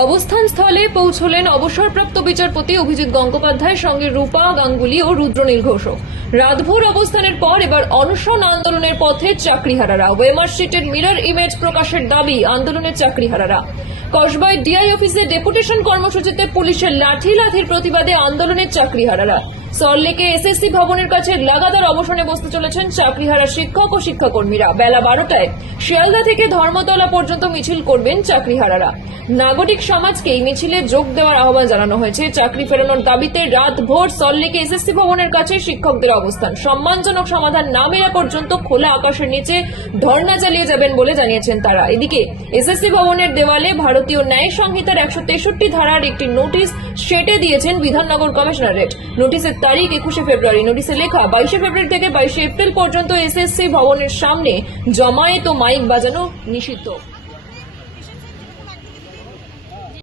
অবস্থান স্থলে পৌঁছলেন অবসরপ্রাপ্ত বিচারপতি অভিজিৎ গঙ্গোপাধ্যায়ের সঙ্গে রূপা গাঙ্গুলি ও রুদ্রনীল ঘোষও। রাতভর অবস্থানের পর এবার অনশন আন্দোলনের পথে চাকরিহারারা। ওয়েমার শিটের মিরর ইমেজ প্রকাশের দাবি আন্দোলনের চাকরিহারারা। কসবায় ডিআই অফিসে ডেপুটেশন কর্মসূচিতে পুলিশের লাঠির প্রতিবাদে আন্দোলনের চাকরিহারারা। সল্টলেকে এসএসসি ভবনের কাছে লাগাতার অবসানে বসতে চলেছেন চাকরিহারা শিক্ষক ও শিক্ষাকর্মীরা। বেলা 12টায় শিয়ালদা থেকে ধর্মতলা পর্যন্ত মিছিল করবেন চাকরিহারারা। নাগরিক সমাজকে এই মিছিলে যোগ দেওয়ার আহ্বান জানানো হয়েছে। চাকরি ফেরানোর দাবিতে রাতভর সল্টলেকে এসএসসি ভবনের কাছে শিক্ষকদের অবস্থান। সম্মানজনক সমাধান না মেলা পর্যন্ত খোলা আকাশের নিচে ধর্ণা চালিয়ে যাবেন বলে জানিয়েছেন তারা। এদিকে এসএসসি ভবনের দেওয়ালে ভারতীয় ন্যায় সংহিতার 163 ধারার একটি নোটিশ সেটে দিয়েছেন বিধাননগর কমিশনারেট। নোটিশের তারিখ 21 ফেব্রুয়ারি। নোটিশে লেখা 22 ফেব্রুয়ারি থেকে 22 এপ্রিল পর্যন্ত এসএসসি ভবনের সামনে জমায়েত ও মাইক বাজানো নিষিদ্ধ।